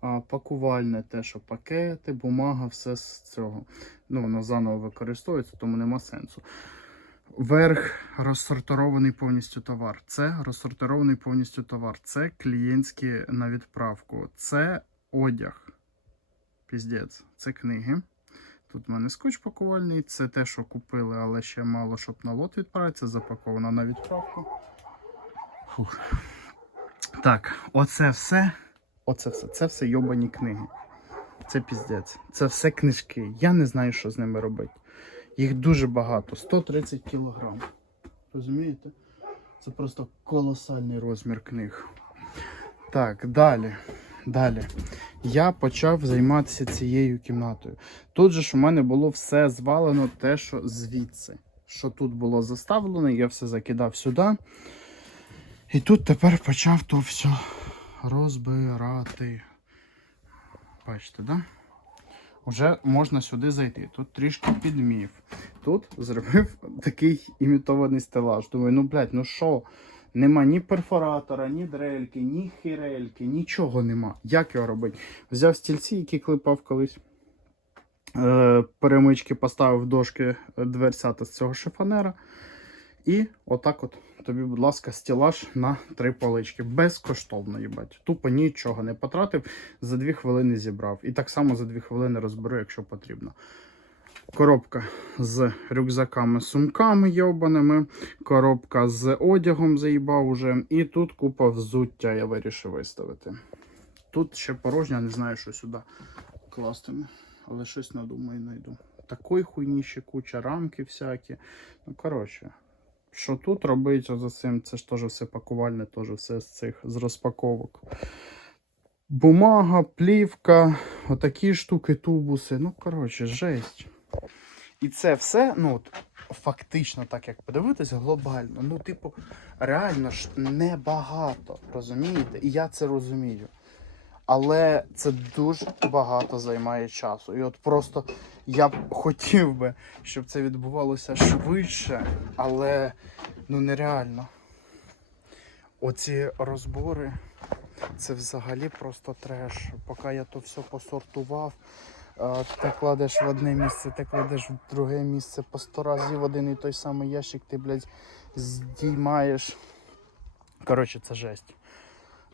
пакувальне, те, що пакети, бумага, все з цього. Ну, воно заново використовується, тому нема сенсу. Верх розсортирований повністю товар. Це розсортирований повністю товар. Це клієнтські на відправку. Це одяг. Піздець. Це книги. Тут в мене скотч пакувальний. Це те, що купили, але ще мало, щоб на лот відправити. Це запаковано на відправку. Фух. Так, оце все. Оце все. Це все йобані книги. Це піздець. Це все книжки. Я не знаю, що з ними робити. Їх дуже багато. 130 кілограм. Розумієте? Це просто колосальний розмір книг. Так, далі. Далі. Я почав займатися цією кімнатою. Тут же ж у мене було все звалено, те, що звідси. Що тут було заставлено, я все закидав сюди. І тут тепер почав то все розбирати. Бачите, да? Уже можна сюди зайти. Тут трішки підмів. Тут зробив такий імітований стелаж. Думаю, ну блядь, ну що? Нема ні перфоратора, ні дрельки, ні хірельки, нічого нема. Як його робити? Взяв стільці, які клепав колись. Е, перемички поставив дошки е, дверцята з цього шифонера. І отак от тобі, будь ласка, стілаж на три полички. Безкоштовно, їбать. Тупо нічого не потратив, за дві хвилини зібрав. І так само за дві хвилини розберу, якщо потрібно. Коробка з рюкзаками, сумками йобаними, коробка з одягом заїбав уже. І тут купа взуття я вирішив виставити. Тут ще порожня, не знаю, що сюди кластиму, але щось надумаю знайду. Такої хуйні ще куча, рамки всякі. Ну, коротше, що тут робиться за цим? Це ж теж все пакувальне, теж все з цих з розпаковок. Бумага, плівка, отакі штуки, тубуси. Ну, коротше, жесть. І це все, ну, фактично, так як подивитися, глобально. Ну, типу, реально ж небагато. Розумієте? І я це розумію. Але це дуже багато займає часу. І от просто я б хотів би, щоб це відбувалося швидше, але ну нереально. Оці розбори це взагалі просто треш. Поки я то все посортував, е, ти кладеш в одне місце, ти кладеш в друге місце, по сто разів один і той самий ящик ти, блядь, здіймаєш. Коротше, це жесть.